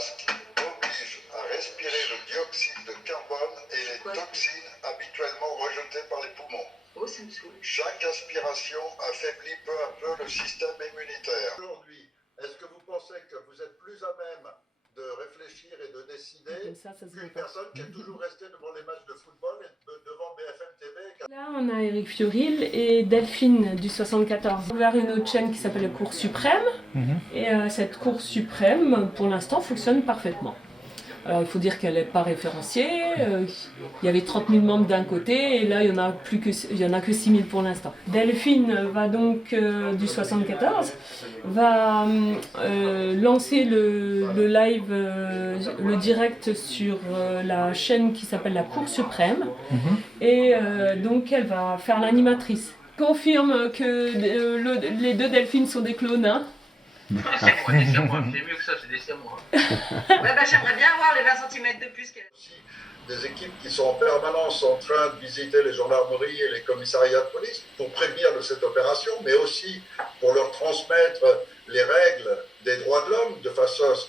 masque oblige à respirer le dioxyde de carbone et les toxines habituellement rejetées par les poumons. Oh, ça me saoule. Chaque aspiration affaiblit peu à peu le système immunitaire. Aujourd'hui, est-ce que vous pensez que vous êtes plus à même de réfléchir et de décider qu'une personne qui est toujours restée devant les matchs de football et devant BFM TV? Là, on a Éric Fiouril et Delphine du 74. On a ouvert une autre chaîne qui s'appelle la Cour suprême. Et cette Cour suprême, pour l'instant, fonctionne parfaitement. Alors, il faut dire qu'elle n'est pas référenciée. Il y avait 30 000 membres d'un côté et là, il y en a que 6 000 pour l'instant. Delphine va donc, du 74, va lancer le live, le direct sur la chaîne qui s'appelle la Cour suprême. Et donc, elle va faire l'animatrice. Confirme que les deux Delphines sont des clones. Hein. C'est mieux que ça, c'est des siamois. Ouais, j'aimerais bien avoir les 20 cm de plus qu'elle. Des équipes qui sont en permanence en train de visiter les gendarmeries et les commissariats de police pour prévenir de cette opération, mais aussi pour leur transmettre les règles des droits de l'homme, de façon à ce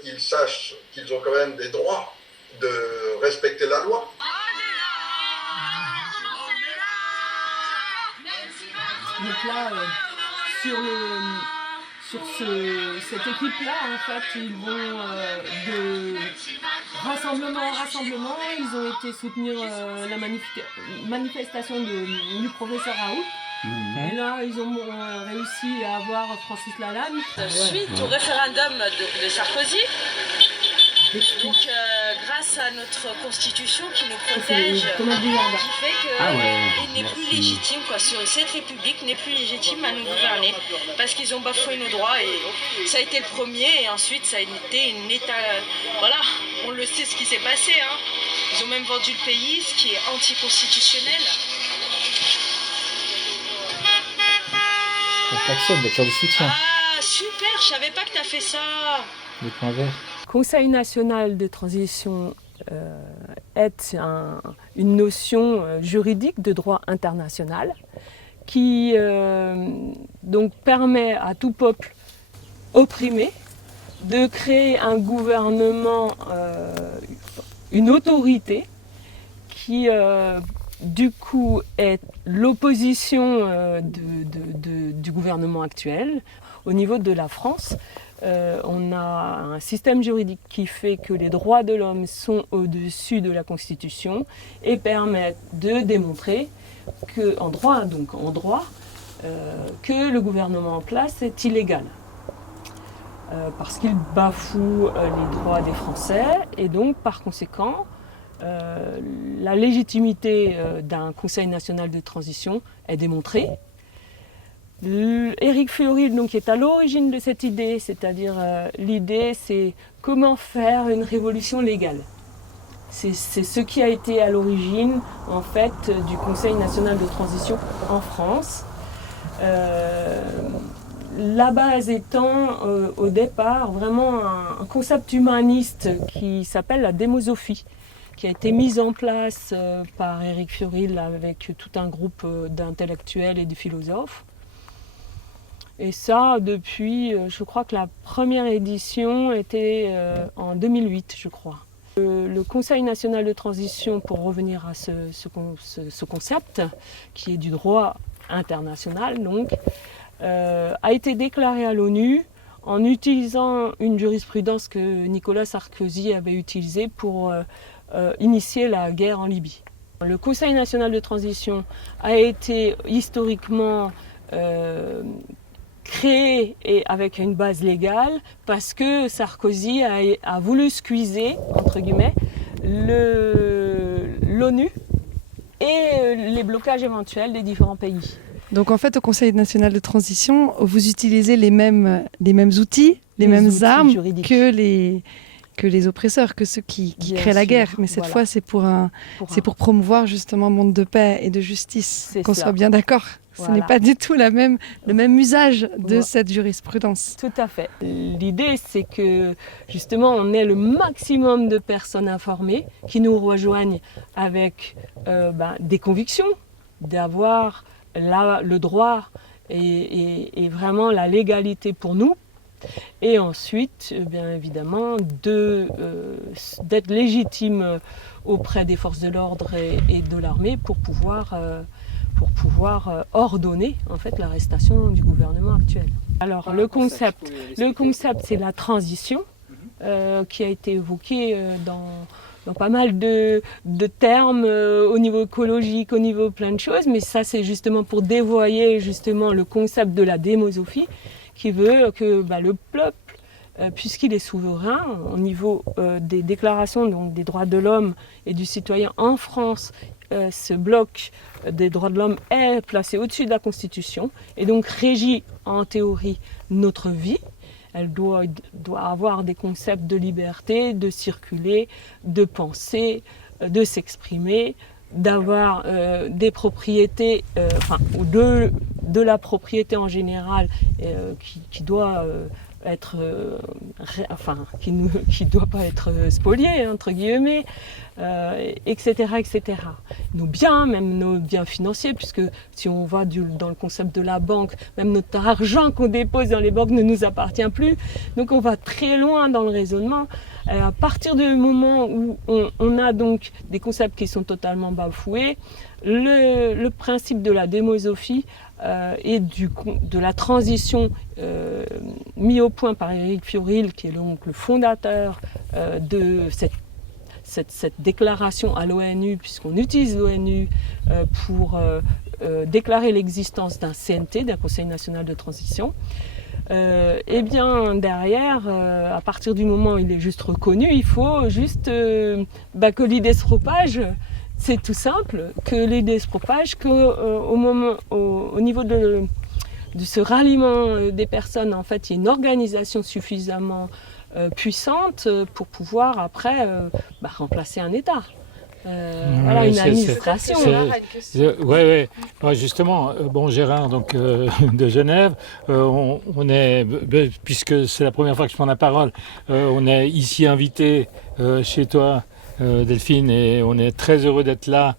qu'ils sachent qu'ils ont quand même des droits de respecter la loi. Donc là, cette équipe-là, en fait, ils vont de rassemblement en rassemblement. Ils ont été soutenir la manifestation du professeur Raoult. Et là, ils ont réussi à avoir Francis Lalanne. Suite au référendum de Sarkozy, donc grâce à notre constitution qui nous protège, qui fait qu'il n'est plus légitime, cette république n'est plus légitime à nous gouverner parce qu'ils ont bafoué nos droits et ça a été le premier et ensuite ça a été une état, voilà, on le sait ce qui s'est passé, hein. Ils ont même vendu le pays, ce qui est anticonstitutionnel. Le klaxon, voiture de soutien. Ah super, je savais pas que t'as fait ça. Les points verts. Conseil national de transition est une notion juridique de droit international qui donc permet à tout peuple opprimé de créer un gouvernement, une autorité qui du coup est l'opposition du gouvernement actuel. Au niveau de la France, on a un système juridique qui fait que les droits de l'homme sont au-dessus de la Constitution et permettent de démontrer en droit, que le gouvernement en place est illégal. Parce qu'il bafoue les droits des Français et donc par conséquent, la légitimité d'un Conseil national de transition est démontrée. Éric Fiouril donc, est à l'origine de cette idée, c'est-à-dire l'idée c'est comment faire une révolution légale. C'est ce qui a été à l'origine en fait du Conseil national de transition en France. La base étant au départ vraiment un concept humaniste qui s'appelle la démosophie, qui a été mise en place par Éric Fiouril avec tout un groupe d'intellectuels et de philosophes. Et ça, depuis, je crois que la première édition était en 2008, je crois. Le Conseil national de transition, pour revenir à ce concept, qui est du droit international, donc, a été déclaré à l'ONU en utilisant une jurisprudence que Nicolas Sarkozy avait utilisée pour initier la guerre en Libye. Le Conseil national de transition a été historiquement créé et avec une base légale parce que Sarkozy a voulu squeezer, entre guillemets, l'ONU et les blocages éventuels des différents pays. Donc en fait, au Conseil national de transition, vous utilisez les mêmes outils, les mêmes armes que les oppresseurs, que ceux qui créent la guerre. Mais cette fois, c'est pour promouvoir justement un monde de paix et de justice, qu'on soit bien d'accord. Ce n'est pas du tout le même usage de cette jurisprudence. Tout à fait. L'idée, c'est que justement, on ait le maximum de personnes informées qui nous rejoignent avec des convictions, d'avoir le droit et vraiment la légalité pour nous, Et ensuite, bien évidemment, d'être légitime auprès des forces de l'ordre et de l'armée pour pouvoir ordonner en fait l'arrestation du gouvernement actuel. Alors le concept c'est la transition qui a été évoqué dans pas mal de termes au niveau écologique, au niveau plein de choses, mais ça c'est justement pour dévoyer justement le concept de la démosophie qui veut que le peuple, puisqu'il est souverain au niveau des déclarations donc, des droits de l'homme et du citoyen en France, ce bloc des droits de l'homme est placé au-dessus de la Constitution et donc régit en théorie notre vie. Elle doit avoir des concepts de liberté, de circuler, de penser, de s'exprimer, d'avoir des propriétés, de la propriété en général qui doit être, qui doit pas être spoliée entre guillemets, etc., etc. Nos biens, même nos biens financiers, puisque si on va dans le concept de la banque, même notre argent qu'on dépose dans les banques ne nous appartient plus. Donc on va très loin dans le raisonnement. À partir du moment où on a donc des concepts qui sont totalement bafoués, le principe de la démosophie et de la transition mis au point par Éric Fiorilde, qui est donc le fondateur de cette déclaration à l'ONU, puisqu'on utilise l'ONU pour déclarer l'existence d'un CNT, d'un Conseil national de transition. Et bien derrière, à partir du moment où il est juste reconnu, il faut juste que l'idée se propage. C'est tout simple, que l'idée se propage, qu'au niveau de ce ralliement des personnes, en fait, il y a une organisation suffisamment puissante pour pouvoir après remplacer un État. Voilà, une administration. Oui. Justement, Gérard de Genève, on est, puisque c'est la première fois que je prends la parole, on est ici invité chez toi, Delphine, et on est très heureux d'être là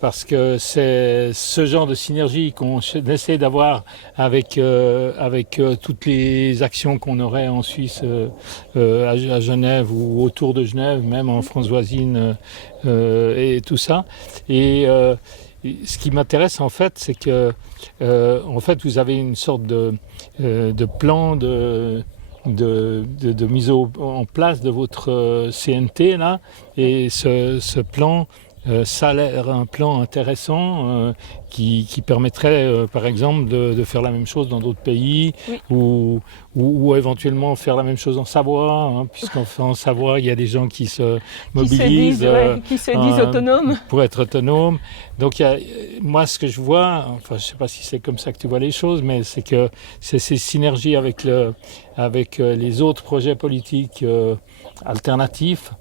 parce que c'est ce genre de synergie qu'on essaie d'avoir avec toutes les actions qu'on aurait en Suisse, à Genève ou autour de Genève, même en France voisine et tout ça. Et ce qui m'intéresse en fait, c'est que vous avez une sorte de plan de mise en place de votre CNT là, et ce plan, ça a l'air un plan intéressant qui permettrait par exemple de faire la même chose dans d'autres pays, oui. ou éventuellement faire la même chose en Savoie, puisqu'en Savoie il y a des gens qui se mobilisent, qui se disent autonomes pour être autonomes. Donc moi ce que je vois, je ne sais pas si c'est comme ça que tu vois les choses, mais c'est que c'est ces synergies avec les autres projets politiques alternatifs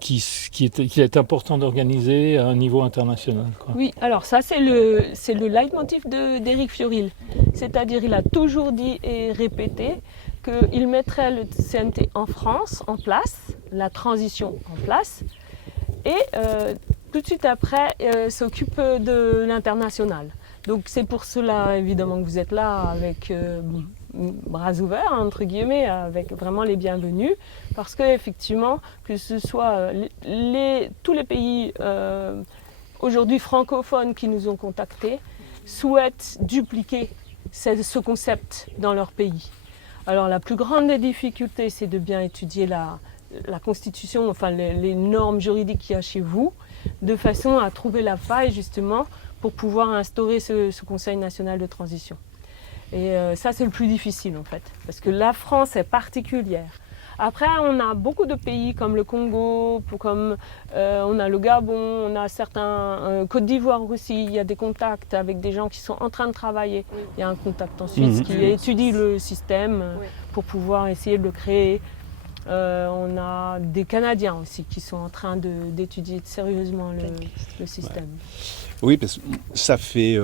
qu'il est important d'organiser à un niveau international, quoi. Oui, alors ça c'est le leitmotiv d'Éric Fiorilde. C'est-à-dire il a toujours dit et répété qu'il mettrait le CNT en France en place, la transition en place, et tout de suite après s'occupe de l'international. Donc c'est pour cela évidemment que vous êtes là avec bras ouverts, entre guillemets, avec vraiment les bienvenus, parce qu'effectivement, que ce soit tous les pays aujourd'hui francophones qui nous ont contactés, souhaitent dupliquer ce concept dans leur pays. Alors la plus grande des difficultés, c'est de bien étudier la constitution, enfin les normes juridiques qu'il y a chez vous, de façon à trouver la faille justement pour pouvoir instaurer ce Conseil national de transition. Et ça c'est le plus difficile en fait, parce que la France est particulière. Après on a beaucoup de pays comme le Congo, comme on a le Gabon, on a certains, Côte d'Ivoire aussi, il y a des contacts avec des gens qui sont en train de travailler. Il y a un contact en Suisse qui étudie le système pour pouvoir essayer de le créer. On a des Canadiens aussi qui sont en train d'étudier sérieusement le système. Oui, parce que ça fait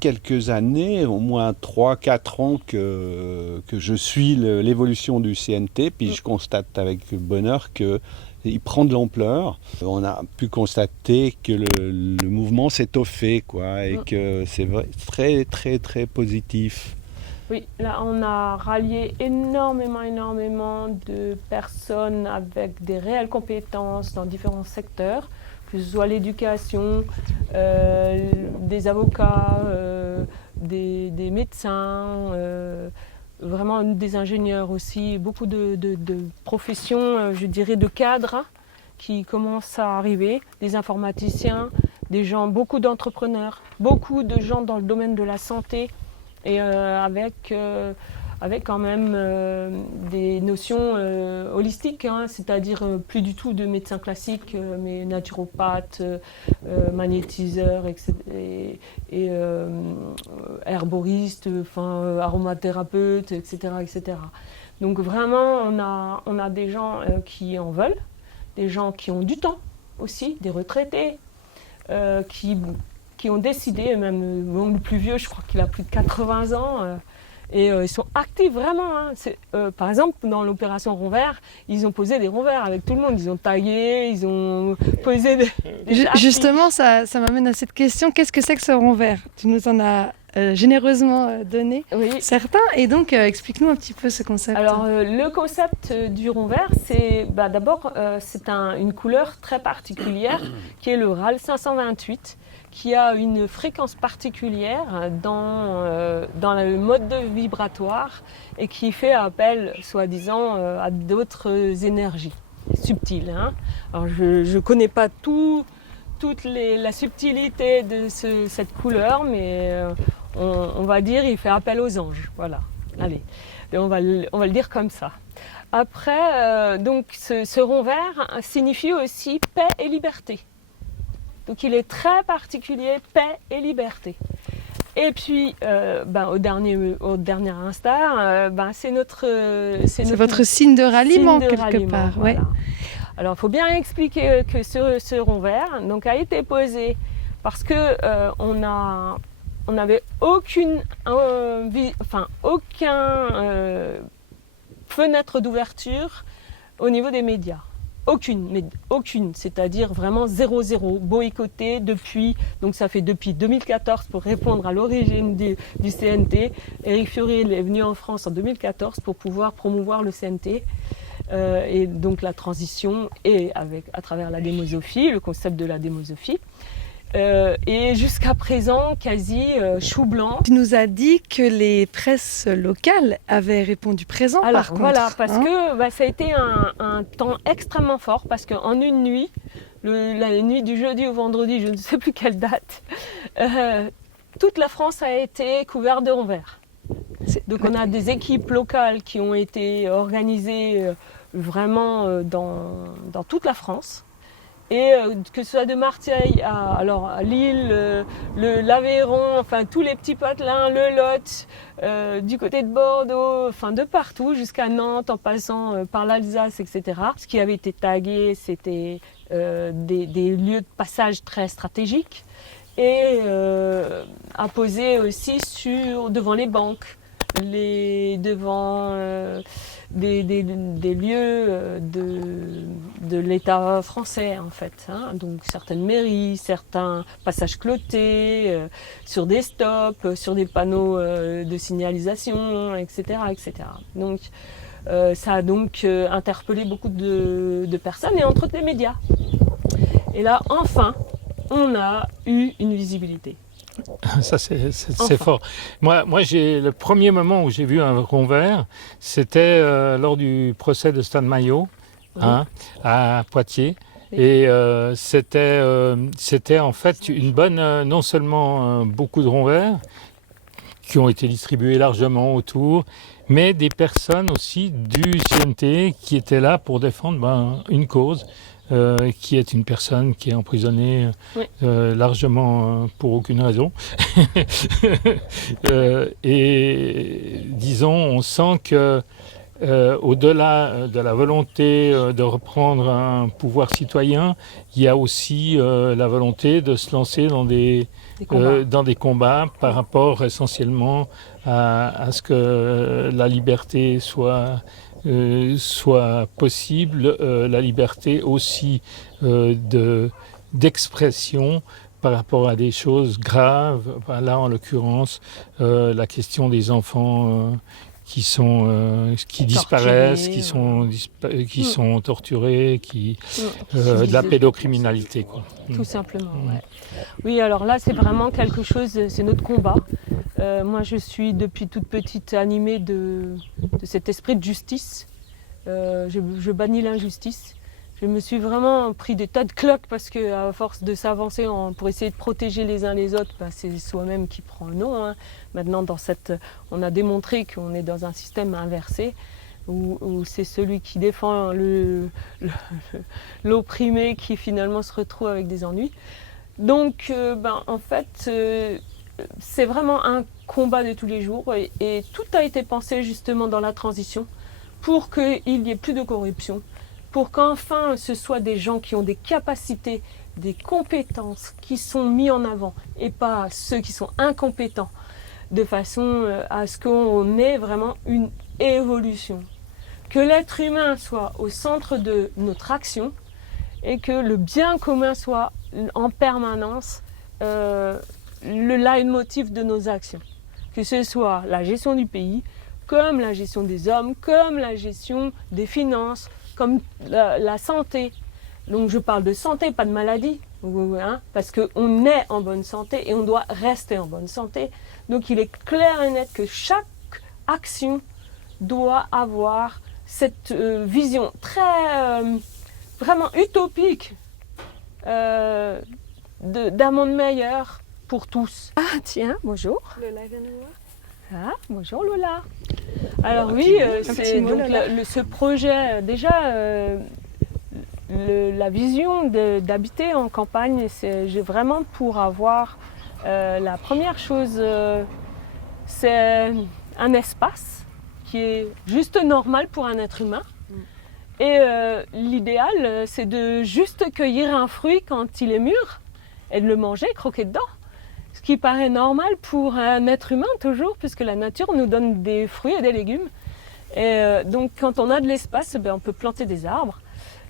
quelques années, au moins 3-4 ans que je suis l'évolution du CNT, puis je constate avec bonheur qu'il prend de l'ampleur. On a pu constater que le mouvement s'étoffait, et que c'est vrai, très, très, très positif. Oui, là on a rallié énormément de personnes avec des réelles compétences dans différents secteurs, que ce soit l'éducation, des avocats, des médecins, vraiment des ingénieurs aussi, beaucoup de professions, je dirais de cadres qui commencent à arriver, des informaticiens, des gens, beaucoup d'entrepreneurs, beaucoup de gens dans le domaine de la santé et avec quand même des notions holistiques, hein, c'est-à-dire plus du tout de médecins classiques, mais naturopathes, magnétiseurs et herboristes, aromathérapeutes, etc. Donc vraiment, on a des gens qui en veulent, des gens qui ont du temps aussi, des retraités, qui ont décidé, même le plus vieux, je crois qu'il a plus de 80 ans, et ils sont actifs vraiment. Hein. Par exemple, dans l'opération Rond Vert, ils ont posé des ronds verts avec tout le monde. Ils ont taillé, ils ont posé des Justement, ça m'amène à cette question. Qu'est-ce que c'est que ce rond vert? Tu nous en as généreusement donné certains. Et donc, explique-nous un petit peu ce concept. Alors, le concept du rond vert, c'est d'abord, c'est une couleur très particulière qui est le RAL 528. Qui a une fréquence particulière dans le mode de vibratoire et qui fait appel, soi-disant, à d'autres énergies subtiles. Hein. Alors, je ne connais pas toute la subtilité de cette couleur, mais on va dire qu'il fait appel aux anges. Voilà. Allez, et on va le dire comme ça. Après, donc, ce rond vert signifie aussi paix et liberté. Donc il est très particulier, paix et liberté. Et puis, au dernier instar, c'est votre signe de ralliement quelque part. Voilà. Ouais. Alors, il faut bien expliquer que ce rond vert a été posé parce que on n'avait aucune fenêtre d'ouverture au niveau des médias. Aucune, c'est-à-dire vraiment 0, boycotté depuis, donc ça fait depuis 2014 pour répondre à l'origine du CNT. Éric Fiorilde est venu en France en 2014 pour pouvoir promouvoir le CNT et donc la transition et à travers la démosophie, le concept de la démosophie. Et jusqu'à présent, quasi chou blanc. Tu nous as dit que les presses locales avaient répondu présent. Alors, par contre. Voilà, parce que ça a été un temps extrêmement fort, parce qu'en une nuit, la nuit du jeudi au vendredi, je ne sais plus quelle date, toute la France a été couverte de ronds verts. Donc on a des équipes locales qui ont été organisées vraiment dans toute la France. Et que ce soit de Marseille à Lille, l'Aveyron, enfin tous les petits patelins, le Lot, du côté de Bordeaux, enfin de partout jusqu'à Nantes en passant par l'Alsace, etc. Ce qui avait été tagué, c'était des lieux de passage très stratégiques et apposés aussi devant les banques, devant des lieux de l'État français en fait, hein. Donc certaines mairies, certains passages clotés, sur des stops, sur des panneaux de signalisation, etc. Donc ça a donc interpellé beaucoup de personnes et entre autres les médias. Et là enfin on a eu une visibilité. Ça, c'est fort. Moi, le premier moment où j'ai vu un rond vert, c'était lors du procès de Stan Maillot, à Poitiers. Et c'était en fait une bonne, non seulement beaucoup de ronds verts qui ont été distribués largement autour, mais des personnes aussi du CNT qui étaient là pour défendre une cause. Qui est une personne qui est emprisonnée largement pour aucune raison. Et disons, on sent que au-delà de la volonté de reprendre un pouvoir citoyen, il y a aussi la volonté de se lancer dans des combats par rapport essentiellement à ce que la liberté soit possible, la liberté aussi d'expression par rapport à des choses graves. Là, en l'occurrence, la question des enfants qui disparaissent, qui sont torturés, de la pédocriminalité, quoi. Tout simplement. Ouais. Oui, alors là, c'est vraiment quelque chose, c'est notre combat. Moi, je suis depuis toute petite animée de cet esprit de justice. Je bannis l'injustice. Je me suis vraiment pris des tas de cloques parce qu'à force de s'avancer pour essayer de protéger les uns les autres, c'est soi-même qui prend le nom. Hein. Maintenant, on a démontré qu'on est dans un système inversé où c'est celui qui défend l'opprimé qui finalement se retrouve avec des ennuis. Donc, en fait, c'est vraiment un combat de tous les jours et tout a été pensé justement dans la transition pour qu'il n'y ait plus de corruption, pour qu'enfin ce soit des gens qui ont des capacités, des compétences qui sont mis en avant et pas ceux qui sont incompétents, de façon à ce qu'on ait vraiment une évolution. Que l'être humain soit au centre de notre action et que le bien commun soit en permanence le leitmotiv de nos actions. Que ce soit la gestion du pays, comme la gestion des hommes, comme la gestion des finances, comme la santé. Donc je parle de santé, pas de maladie, hein, parce qu'on est en bonne santé et on doit rester en bonne santé. Donc il est clair et net que chaque action doit avoir cette vision très vraiment utopique d'un monde meilleur pour tous. Ah tiens, bonjour. Lola vient nous voir. Ah, bonjour Lola. Alors oui, c'est donc ce projet, déjà la vision d'habiter en campagne, c'est vraiment pour avoir la première chose, c'est un espace qui est juste normal pour un être humain. Et l'idéal, c'est de juste cueillir un fruit quand il est mûr et de le manger, croquer dedans. Ce qui paraît normal pour un être humain toujours, puisque la nature nous donne des fruits et des légumes. Et donc quand on a de l'espace, on peut planter des arbres.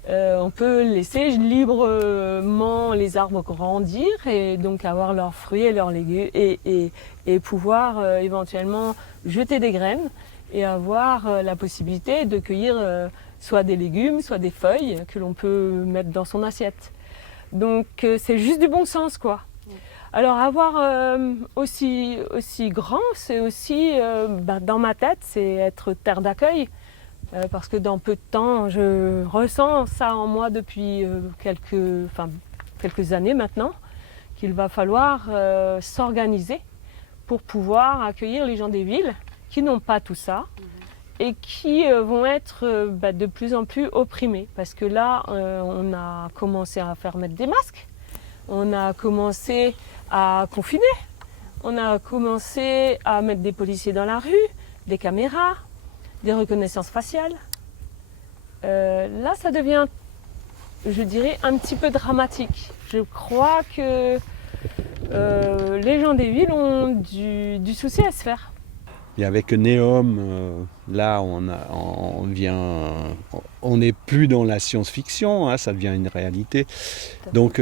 On peut laisser librement les arbres grandir et donc avoir leurs fruits et leurs légumes et pouvoir éventuellement jeter des graines et avoir la possibilité de cueillir soit des légumes, soit des feuilles que l'on peut mettre dans son assiette. Donc c'est juste du bon sens, quoi. Alors avoir aussi grand, c'est aussi, dans ma tête, c'est être terre d'accueil. Parce que dans peu de temps, je ressens ça en moi depuis quelques années maintenant, qu'il va falloir s'organiser pour pouvoir accueillir les gens des villes qui n'ont pas tout ça et qui vont être de plus en plus opprimés. Parce que là, on a commencé à faire mettre des masques, on a commencé à confiner, on a commencé à mettre des policiers dans la rue, des caméras, des reconnaissances faciales. Là, ça devient, je dirais, un petit peu dramatique. Je crois que les gens des villes ont du souci à se faire. Et avec Neom, là, on n'est plus dans la science-fiction, hein, ça devient une réalité. Donc,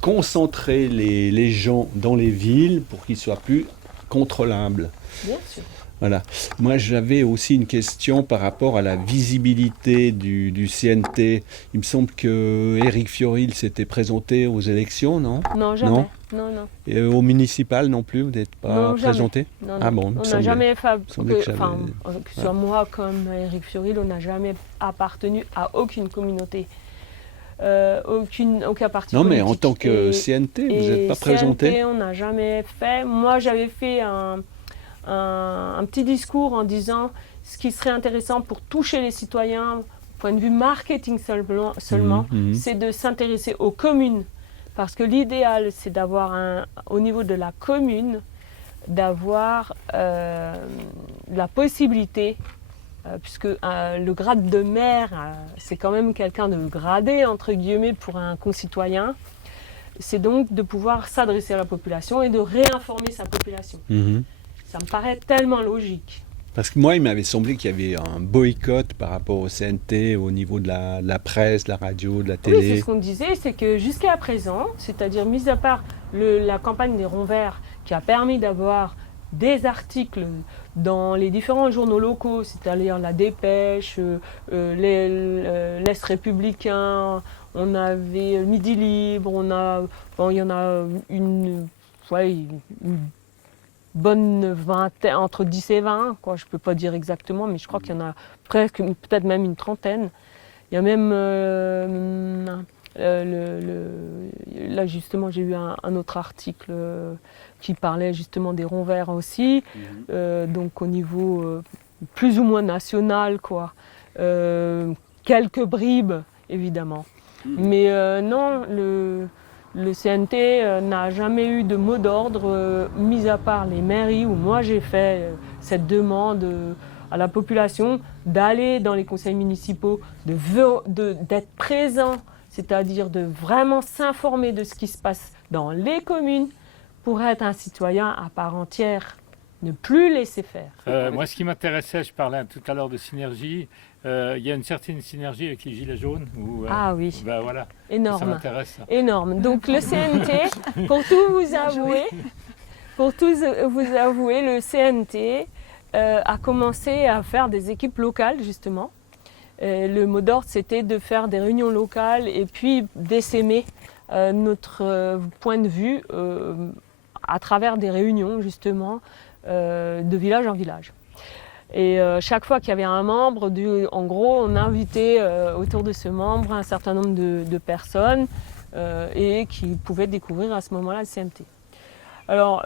concentrer les gens dans les villes pour qu'ils soient plus contrôlables. Bien sûr. Voilà. Moi, j'avais aussi une question par rapport à la visibilité du CNT. Il me semble que Éric Fiorilde s'était présenté aux élections, non ? Non, jamais. Non. Et au municipal non plus, vous n'êtes pas présenté ? Non. Ah bon, on n'a jamais fait. Que ce soit moi comme Éric Fiorilde, on n'a jamais appartenu à aucune communauté. Aucun parti non, politique. mais en tant que CNT, vous n'êtes pas présenté ? CNT, on n'a jamais fait. Moi, j'avais fait un petit discours en disant ce qui serait intéressant pour toucher les citoyens, point de vue marketing seulement, c'est de s'intéresser aux communes. Parce que l'idéal, c'est d'avoir au niveau de la commune, d'avoir la possibilité, puisque le grade de maire, c'est quand même quelqu'un de gradé, entre guillemets, pour un concitoyen, c'est donc de pouvoir s'adresser à la population et de réinformer sa population. Ça me paraît tellement logique. Parce que moi, il m'avait semblé qu'il y avait un boycott par rapport au CNT au niveau de la presse, de la radio, de la télé. Oui, c'est ce qu'on disait, c'est que jusqu'à présent, c'est-à-dire mis à part la campagne des ronds verts qui a permis d'avoir des articles dans les différents journaux locaux, c'est-à-dire la Dépêche, l'Est républicain, on avait Midi Libre, il y en a une bonne vingtaine, entre 10 et 20, quoi, je ne peux pas dire exactement, mais je crois qu'il y en a presque, peut-être même une trentaine. Il y a même, là justement j'ai eu un autre article qui parlait justement des ronds verts aussi, donc au niveau plus ou moins national, quoi. Quelques bribes évidemment. Mais non, le CNT n'a jamais eu de mot d'ordre, mis à part les mairies où moi j'ai fait cette demande à la population d'aller dans les conseils municipaux, d'être présent, c'est-à-dire de vraiment s'informer de ce qui se passe dans les communes pour être un citoyen à part entière, ne plus laisser faire. Moi, ce qui m'intéressait, je parlais tout à l'heure de synergie, il y a une certaine synergie avec les Gilets jaunes. Ah oui, voilà, énorme. ça m'intéresse. Ça. Énorme. Donc le CNT, pour tout vous avouer, le CNT a commencé à faire des équipes locales, justement. Le mot d'ordre, c'était de faire des réunions locales et puis d'essaimer notre point de vue à travers des réunions, justement, de village en village. Et chaque fois qu'il y avait un membre, en gros, on invitait autour de ce membre un certain nombre de personnes et qui pouvaient découvrir à ce moment-là le CNT. Alors,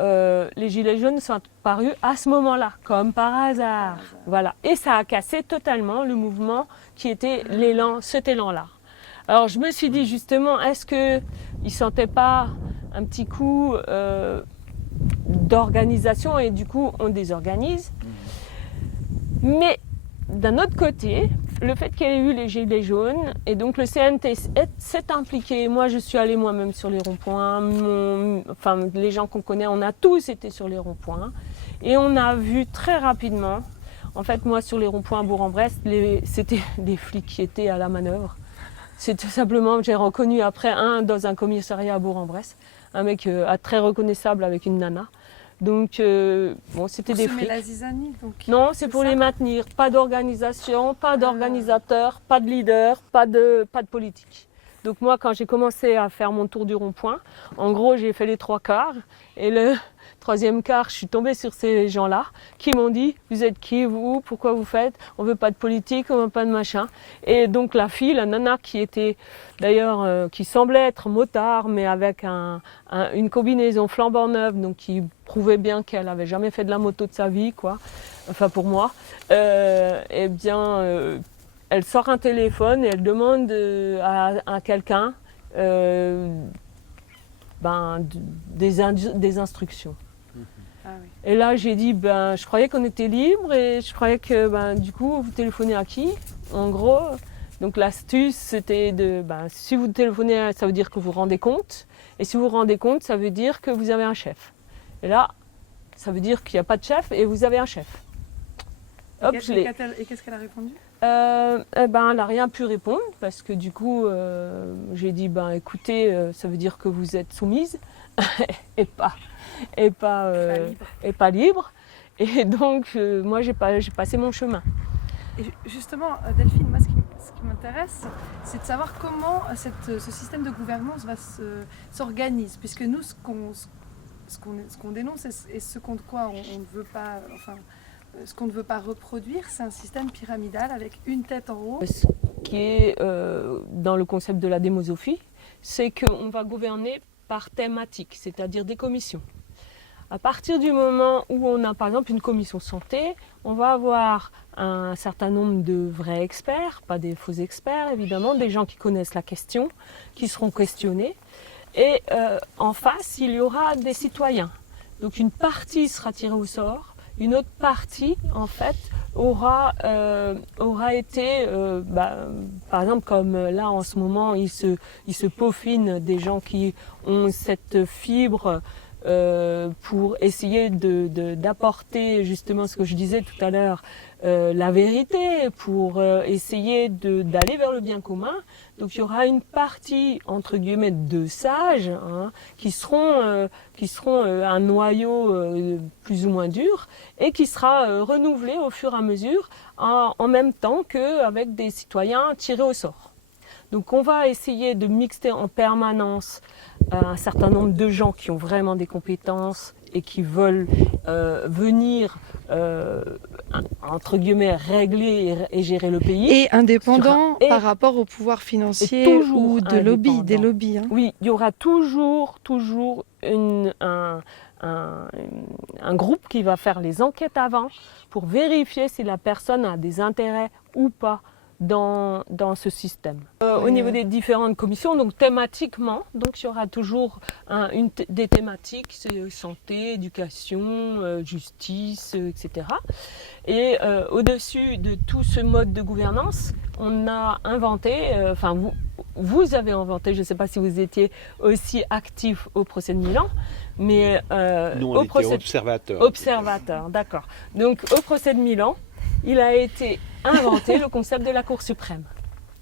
les Gilets jaunes sont apparus à ce moment-là, comme par hasard. Voilà. Et ça a cassé totalement le mouvement qui était cet élan-là. Alors, je me suis dit justement, est-ce qu'ils ne sentaient pas un petit coup d'organisation et du coup, on désorganise. Mais d'un autre côté, le fait qu'il y ait eu les Gilets jaunes, et donc le CNT s'est impliqué, moi je suis allée moi-même sur les ronds-points, les gens qu'on connaît, on a tous été sur les ronds-points, et on a vu très rapidement, en fait moi sur les ronds-points à Bourg-en-Bresse, c'était des flics qui étaient à la manœuvre. C'est tout simplement, j'ai reconnu après dans un commissariat à Bourg-en-Bresse, un mec très reconnaissable avec une nana. Donc, c'était des flics. La zizanie, donc. Non, c'est pour les maintenir. Pas d'organisation, pas d'organisateur, pas de leader, pas de politique. Donc moi, quand j'ai commencé à faire mon tour du rond-point, en gros, j'ai fait les 3 quarts. Et le 3e quart, je suis tombée sur ces gens-là qui m'ont dit « Vous êtes qui, vous? Pourquoi vous faites? On veut pas de politique, on veut pas de machin. » Et donc la fille, la nana qui était d'ailleurs, qui semblait être motard, mais avec une combinaison flambant neuve, donc qui prouvait bien qu'elle avait jamais fait de la moto de sa vie, quoi. Enfin pour moi. Eh bien, elle sort un téléphone et elle demande à quelqu'un des instructions. Ah oui. Et là, j'ai dit, je croyais qu'on était libre et je croyais que, du coup, vous téléphonez à qui? En gros, donc l'astuce, c'était si vous téléphonez, ça veut dire que vous vous rendez compte. Et si vous vous rendez compte, ça veut dire que vous avez un chef. Et là, ça veut dire qu'il n'y a pas de chef et vous avez un chef. Hop, et qu'est-ce qu'elle a répondu? Elle n'a rien pu répondre parce que du coup, j'ai dit, écoutez, ça veut dire que vous êtes soumise et pas libre. Et donc, moi, j'ai passé mon chemin. Et justement, Delphine, moi, ce qui m'intéresse, c'est de savoir comment ce système de gouvernance s'organise. Puisque nous, ce qu'on dénonce et ce contre quoi on ne veut pas... ce qu'on ne veut pas reproduire, c'est un système pyramidal avec une tête en haut. Ce qui est dans le concept de la démosophie, c'est qu'on va gouverner par thématique, c'est-à-dire des commissions. À partir du moment où on a par exemple une commission santé, on va avoir un certain nombre de vrais experts, pas des faux experts évidemment, des gens qui connaissent la question, qui seront questionnés. Et en face, il y aura des citoyens. Donc une partie sera tirée au sort. Une autre partie, en fait, aura été, par exemple, comme là en ce moment, il se peaufine des gens qui ont cette fibre pour essayer d'apporter justement ce que je disais tout à l'heure, la vérité, pour essayer d'aller vers le bien commun. Donc il y aura une partie entre guillemets de sages qui seront un noyau plus ou moins dur et qui sera renouvelé au fur et à mesure en même temps qu'avec des citoyens tirés au sort. Donc on va essayer de mixer en permanence un certain nombre de gens qui ont vraiment des compétences et qui veulent venir, entre guillemets, régler et gérer le pays. Et indépendants par rapport au pouvoir financier ou de lobby, des lobbies. Oui, il y aura toujours un groupe qui va faire les enquêtes avant pour vérifier si la personne a des intérêts ou pas dans ce système. Au niveau des différentes commissions, donc thématiquement, donc il y aura toujours des thématiques, c'est santé, éducation, justice, etc. Et au-dessus de tout ce mode de gouvernance, on a inventé, vous avez inventé, je ne sais pas si vous étiez aussi actif au procès de Milan, mais nous on était observateurs. Observateurs, d'accord. Donc au procès de Milan, il a été inventé le concept de la Cour suprême.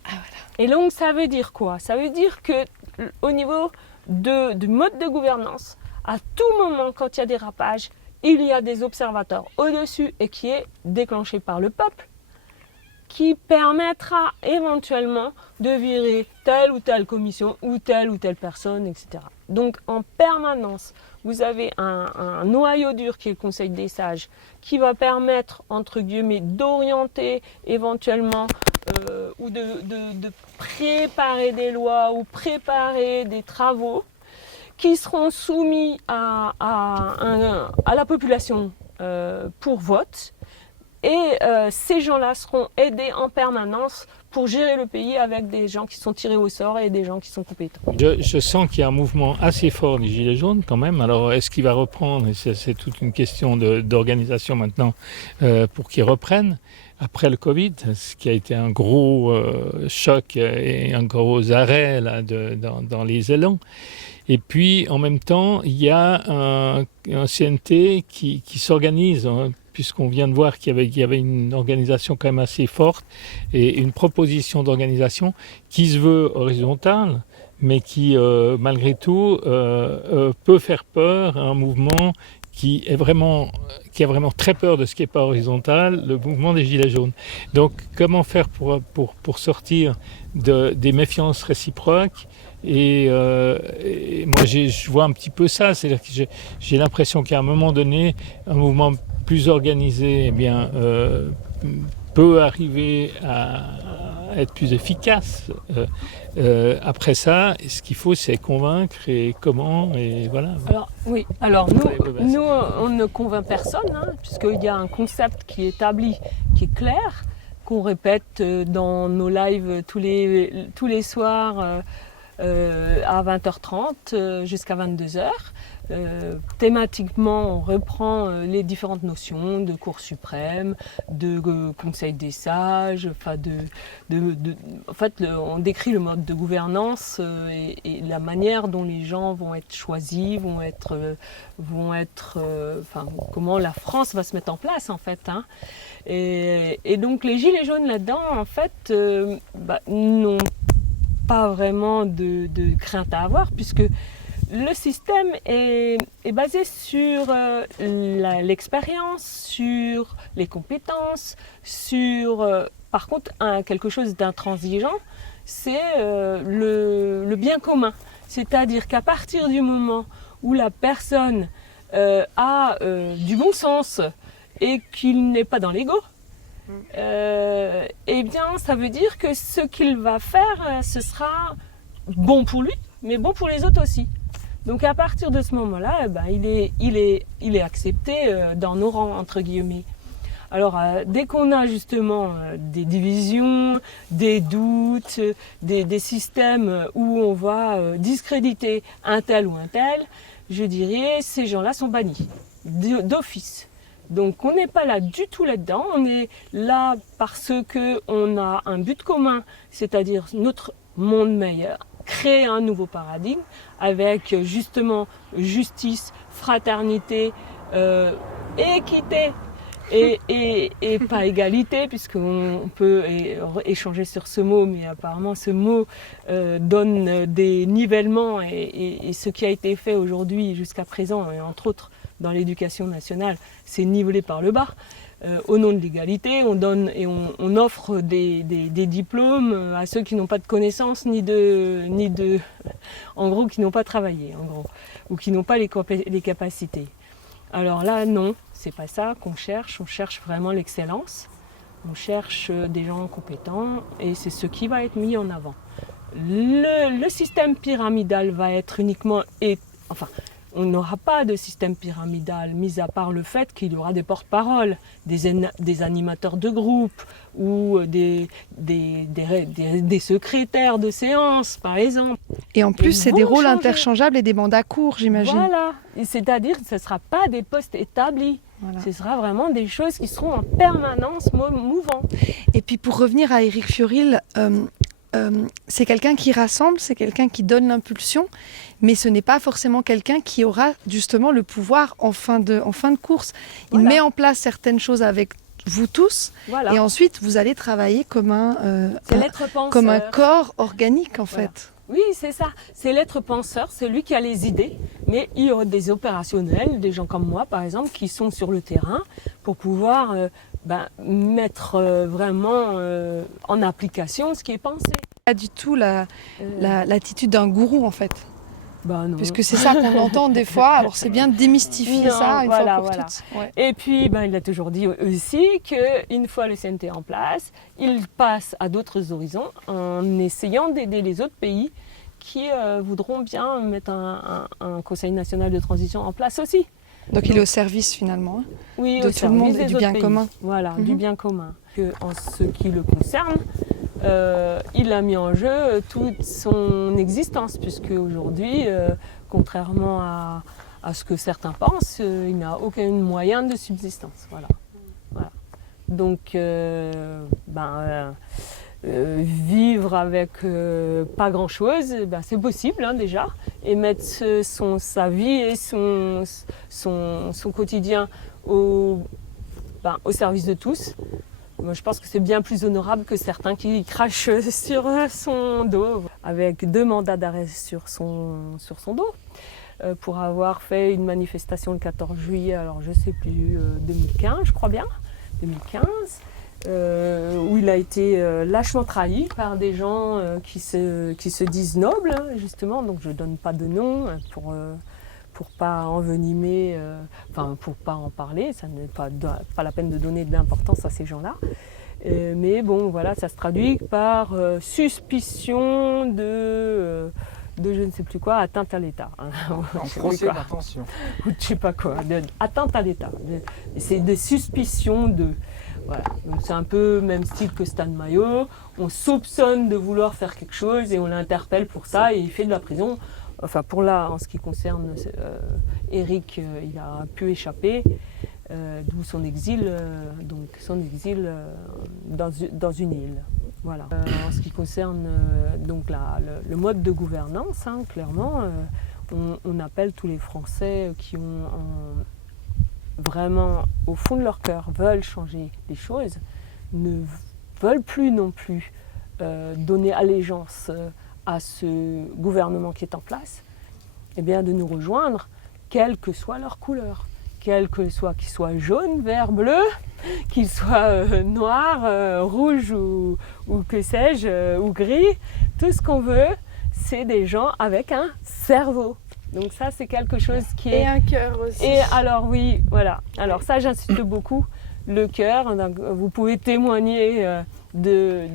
Ah, voilà. Et donc ça veut dire quoi? Ça veut dire que au niveau du mode de gouvernance, à tout moment quand il y a des rapages, il y a des observateurs au-dessus et qui est déclenché par le peuple, qui permettra éventuellement de virer telle ou telle commission ou telle personne, etc. Donc en permanence, vous avez un noyau dur qui est le Conseil des sages, qui va permettre, entre guillemets, d'orienter éventuellement ou de préparer des lois ou préparer des travaux qui seront soumis à la population pour vote. Et ces gens-là seront aidés en permanence pour gérer le pays avec des gens qui sont tirés au sort et des gens qui sont compétents. Je sens qu'il y a un mouvement assez fort des Gilets jaunes quand même. Alors est-ce qu'il va reprendre? C'est toute une question d'organisation maintenant pour qu'ils reprennent après le Covid, ce qui a été un gros choc et un gros arrêt là, dans les élans. Et puis en même temps, il y a un CNT qui s'organise, puisqu'on vient de voir qu'il y avait une organisation quand même assez forte et une proposition d'organisation qui se veut horizontale, mais qui malgré tout peut faire peur à un mouvement qui a vraiment très peur de ce qui n'est pas horizontal, le mouvement des Gilets jaunes. Donc comment faire pour sortir des méfiances réciproques? Et moi je vois un petit peu ça, c'est-à-dire que j'ai l'impression qu'à un moment donné, un mouvement plus organisé peut arriver à être plus efficace. Après ça, ce qu'il faut, c'est convaincre et comment, et voilà. Alors nous on ne convainc personne, puisqu'il y a un concept qui est établi, qui est clair, qu'on répète dans nos lives tous les soirs à 20h30 jusqu'à 22h. Thématiquement, on reprend les différentes notions de Cour suprême, de Conseil des sages, en fait, on décrit le mode de gouvernance et la manière dont les gens vont être choisis, comment la France va se mettre en place en fait. Et donc les Gilets jaunes là-dedans, en fait, n'ont pas vraiment de crainte à avoir, puisque le système est basé sur l'expérience, sur les compétences, sur, par contre, quelque chose d'intransigeant, c'est le bien commun. C'est-à-dire qu'à partir du moment où la personne a du bon sens et qu'il n'est pas dans l'ego, eh bien, ça veut dire que ce qu'il va faire, ce sera bon pour lui, mais bon pour les autres aussi. Donc à partir de ce moment-là, il est accepté dans nos rangs, entre guillemets. Alors dès qu'on a justement des divisions, des doutes, des systèmes où on va discréditer un tel ou un tel, je dirais ces gens-là sont bannis d'office. Donc on n'est pas là du tout là-dedans, on est là parce qu'on a un but commun, c'est-à-dire notre monde meilleur, créer un nouveau paradigme avec justement justice, fraternité, équité et pas égalité, puisqu'on peut échanger sur ce mot, mais apparemment ce mot donne des nivellements et ce qui a été fait aujourd'hui jusqu'à présent, et entre autres dans l'éducation nationale, c'est nivelé par le bas. Au nom de l'égalité, on donne et on offre des diplômes à ceux qui n'ont pas de connaissances en gros, qui n'ont pas travaillé, en gros, ou qui n'ont pas les capacités. Alors là, non, c'est pas ça qu'on cherche. On cherche vraiment l'excellence. On cherche des gens compétents et c'est ce qui va être mis en avant. Le système pyramidal va être uniquement, on n'aura pas de système pyramidal, mis à part le fait qu'il y aura des porte-paroles, des animateurs de groupe ou des secrétaires de séance, par exemple. Et en plus, c'est des rôles interchangeables et des mandats courts, j'imagine. Voilà, c'est-à-dire que ce ne sera pas des postes établis. Voilà. Ce sera vraiment des choses qui seront en permanence mouvantes. Et puis pour revenir à Éric Fiorilde, c'est quelqu'un qui rassemble, c'est quelqu'un qui donne l'impulsion, mais ce n'est pas forcément quelqu'un qui aura justement le pouvoir en fin de course. Il met en place certaines choses avec vous tous, et ensuite vous allez travailler comme un corps organique en fait. Oui, c'est ça. C'est l'être penseur, c'est lui qui a les idées, mais il y aura des opérationnels, des gens comme moi par exemple, qui sont sur le terrain pour pouvoir mettre vraiment en application ce qui est pensé. Pas du tout l'attitude d'un gourou en fait. Bah non. Puisque c'est ça qu'on entend des fois, alors c'est bien de démystifier ça une fois pour toutes. Ouais. Et puis il a toujours dit aussi qu'une fois le CNT en place, il passe à d'autres horizons en essayant d'aider les autres pays qui voudront bien mettre un Conseil national de transition en place aussi. Donc il est au service finalement de tout le monde et du bien commun. Voilà, du bien commun. En ce qui le concerne, il a mis en jeu toute son existence, puisque aujourd'hui, contrairement à ce que certains pensent, il n'a aucun moyen de subsistance. Voilà. Donc, vivre avec pas grand-chose, c'est possible déjà, et mettre sa vie et son quotidien au service de tous. Moi, je pense que c'est bien plus honorable que certains qui crachent sur son dos, avec 2 mandats d'arrêt sur son dos, pour avoir fait une manifestation le 14 juillet, alors je sais plus, 2015, je crois bien, 2015, où il a été lâchement trahi par des gens qui se disent nobles, justement, donc je ne donne pas de nom pour pas envenimer, pour pas en parler, ça n'est pas la peine de donner de l'importance à ces gens-là. Mais bon, voilà, ça se traduit par suspicion de je ne sais plus quoi, atteinte à l'État. En procès d'intention. Ou je sais pas quoi, atteinte à l'État. C'est des suspicions de... Voilà. Donc c'est un peu même style que Stan Mayo. On soupçonne de vouloir faire quelque chose et on l'interpelle pour ça et il fait de la prison. Enfin, en ce qui concerne Éric, il a pu échapper, d'où son exil, dans une île. Voilà. En ce qui concerne le mode de gouvernance, clairement, on appelle tous les Français qui ont vraiment, au fond de leur cœur, veulent changer les choses, ne veulent plus non plus donner allégeance à ce gouvernement qui est en place, de nous rejoindre, quelle que soit leur couleur, qu'il soit jaune, vert, bleu, qu'il soit noir, rouge ou que sais-je, ou gris, tout ce qu'on veut, c'est des gens avec un cerveau. Donc ça, c'est quelque chose qui est... Et un cœur aussi. Et alors oui, voilà. Alors ça, j'insiste beaucoup, le cœur, vous pouvez témoigner de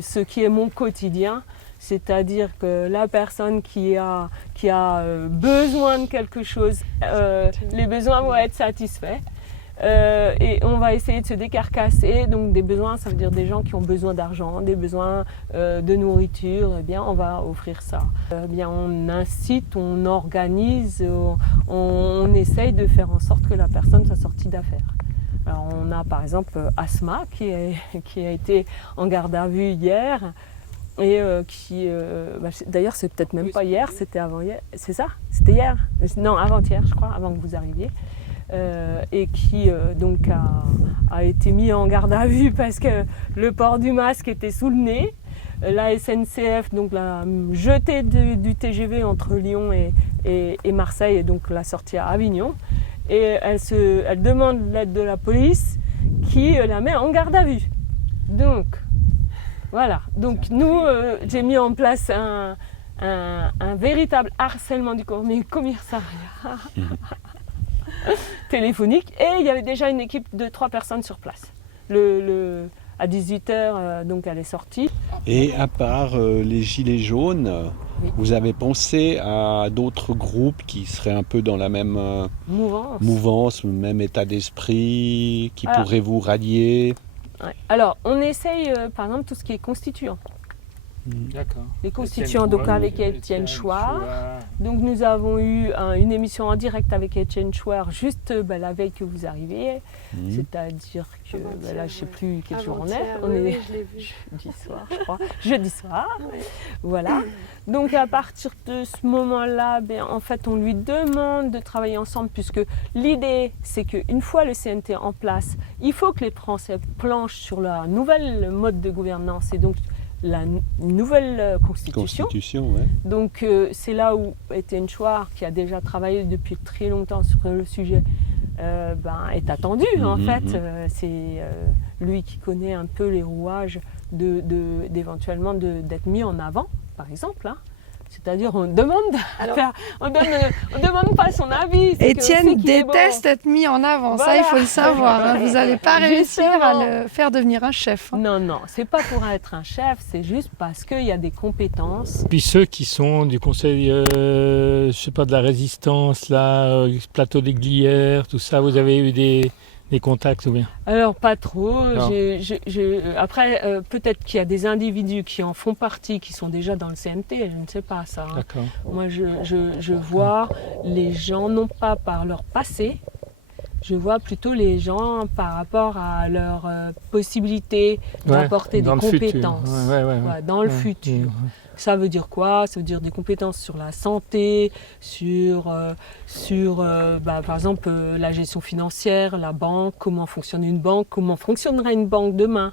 ce qui est mon quotidien. C'est-à-dire que la personne qui a besoin de quelque chose, les besoins vont être satisfaits. Et on va essayer de se décarcasser. Donc des besoins, ça veut dire des gens qui ont besoin d'argent, des besoins de nourriture, on va offrir ça. On incite, on organise, on essaye de faire en sorte que la personne soit sortie d'affaires. Alors on a par exemple Asma qui a été en garde à vue hier. Et d'ailleurs, c'est peut-être même pas hier, c'était avant-hier. C'est ça? C'était hier? Non, avant-hier, je crois, avant que vous arriviez. Et qui donc a été mis en garde à vue parce que le port du masque était sous le nez. La SNCF donc l'a jeté du TGV entre Lyon et Marseille, et donc l'a sorti à Avignon. Et elle demande l'aide de la police qui la met en garde à vue. Donc, voilà. Donc nous, j'ai mis en place un véritable harcèlement du commissariat téléphonique, et il y avait déjà une équipe de 3 personnes sur place. À 18h, donc elle est sortie. Et à part les Gilets jaunes, vous avez pensé à d'autres groupes qui seraient un peu dans la même mouvance, le même état d'esprit, qui pourraient vous rallier? Ouais. Alors, on essaye, par exemple, tout ce qui est constituant. D'accord. Les constituants, donc avec Étienne Chouard. Donc nous avons eu une émission en direct avec Étienne Chouard juste la veille que vous arriviez. C'est-à-dire que là, je ne sais plus quel jour on est. On est jeudi soir, je crois. Jeudi soir. Voilà. Donc à partir de ce moment-là, en fait, on lui demande de travailler ensemble, puisque l'idée, c'est qu'une fois le CNT en place, il faut que les Français planchent sur la nouvelle mode de gouvernance, et donc la nouvelle constitution. Ouais. Donc c'est là où Étienne Chouard, qui a déjà travaillé depuis très longtemps sur le sujet, est attendu en fait. C'est lui qui connaît un peu les rouages d'éventuellement d'être mis en avant, par exemple. C'est-à-dire, on demande pas son avis. Étienne déteste être mis en avant, voilà. Ça il faut le savoir. Vous n'allez pas réussir à le faire devenir un chef. Non, c'est pas pour être un chef, c'est juste parce qu'il y a des compétences. Puis ceux qui sont du conseil, je sais pas, de la résistance, là, plateau des Glières, tout ça, vous avez eu des contacts ou bien? Alors pas trop. Après, peut-être qu'il y a des individus qui en font partie, qui sont déjà dans le CNT, je ne sais pas ça. D'accord. Moi, je vois les gens non pas par leur passé, je vois plutôt les gens par rapport à leur possibilité d'apporter des compétences dans le futur. Ça veut dire quoi? Ça veut dire des compétences sur la santé, sur par exemple la gestion financière, la banque, comment fonctionne une banque, comment fonctionnera une banque demain.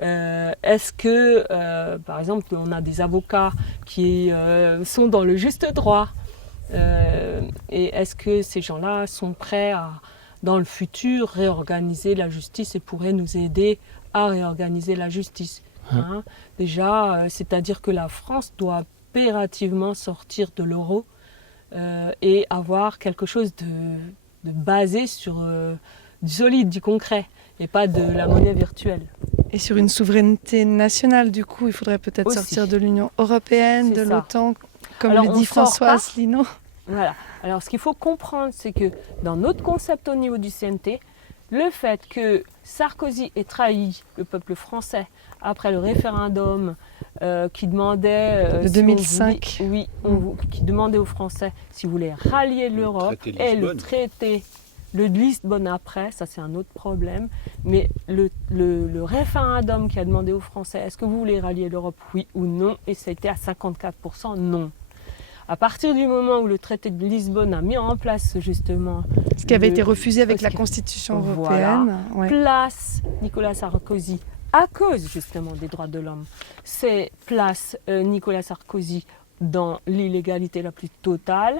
Est-ce que, par exemple, on a des avocats qui sont dans le juste droit, et est-ce que ces gens-là sont prêts à, dans le futur, réorganiser la justice et pourraient nous aider à réorganiser la justice? Déjà, c'est-à-dire que la France doit impérativement sortir de l'euro et avoir quelque chose de basé sur du solide, du concret, et pas de la monnaie virtuelle. Et sur une souveraineté nationale, du coup, il faudrait peut-être sortir de l'Union européenne, de l'OTAN, comme le dit François Asselineau. Voilà. Alors, ce qu'il faut comprendre, c'est que dans notre concept au niveau du CNT, le fait que Sarkozy ait trahi le peuple français après le référendum qui demandait... de 2005. Qui demandait aux Français si vous voulez rallier l'Europe, et le traité de Lisbonne après, ça c'est un autre problème, mais le référendum qui a demandé aux Français est-ce que vous voulez rallier l'Europe, oui ou non, et ça a été à 54% non. À partir du moment où le traité de Lisbonne a mis en place justement... Ce qui avait été refusé avec la Constitution européenne. Place Nicolas Sarkozy, à cause justement des droits de l'homme, c'est place Nicolas Sarkozy dans l'illégalité la plus totale.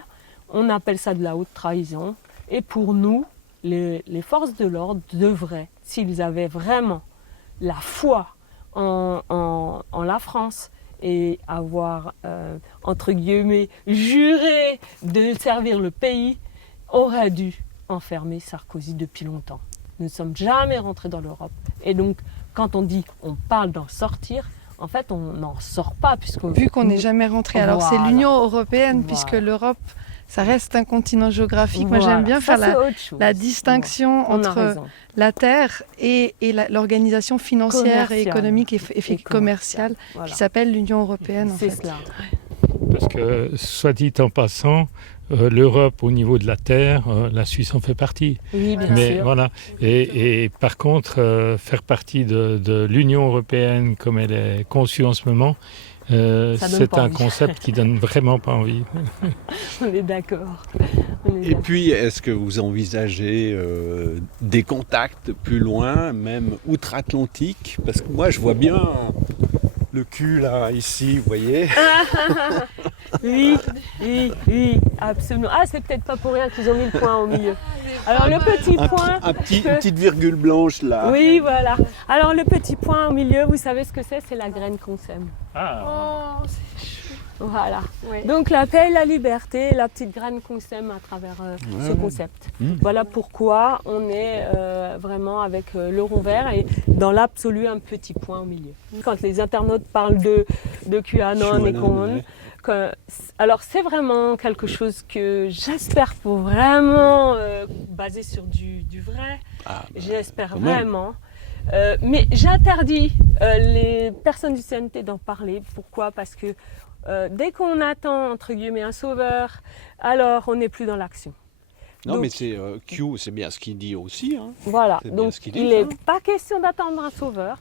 On appelle ça de la haute trahison. Et pour nous, les forces de l'ordre devraient, s'ils avaient vraiment la foi en la France, et avoir, entre guillemets, juré de servir le pays, aurait dû enfermer Sarkozy depuis longtemps. Nous ne sommes jamais rentrés dans l'Europe. Et donc, quand on dit on parle d'en sortir, en fait, on n'en sort pas. Vu qu'on n'est jamais rentré. Alors, c'est l'Union européenne, puisque l'Europe, ça reste un continent géographique. Moi, j'aime bien faire la distinction entre la Terre et l'organisation financière et économique et commerciale qui s'appelle l'Union européenne. C'est cela. Parce que, soit dit en passant, l'Europe au niveau de la terre, la Suisse en fait partie. Oui, bien Mais sûr. voilà. Et par contre, faire partie de l'Union européenne comme elle est conçue en ce moment, c'est un concept qui donne vraiment pas envie. On est d'accord. Et puis, est-ce que vous envisagez des contacts plus loin, même outre-Atlantique? Parce que moi, je vois bien le cul là, ici, vous voyez. Oui, absolument. Ah, c'est peut-être pas pour rien qu'ils ont mis le point au milieu. Alors le petit point... Une petite virgule blanche là. Oui, voilà. Alors le petit point au milieu, vous savez ce que c'est? C'est la graine qu'on sème. Ah. Voilà. Ouais. Donc la paix et la liberté, la petite graine qu'on sème à travers ce concept. Voilà pourquoi on est vraiment avec le rond vert et dans l'absolu un petit point au milieu. Quand les internautes parlent de QAnon et qu'on... Alors c'est vraiment quelque chose que j'espère pour vraiment baser sur du vrai. J'espère vraiment. Mais j'interdis les personnes du CNT d'en parler. Pourquoi? Parce que dès qu'on attend entre guillemets un sauveur, alors on n'est plus dans l'action. Non, donc, mais c'est Q, c'est bien ce qu'il dit aussi. Hein. Voilà, donc il n'est hein. pas question d'attendre un sauveur.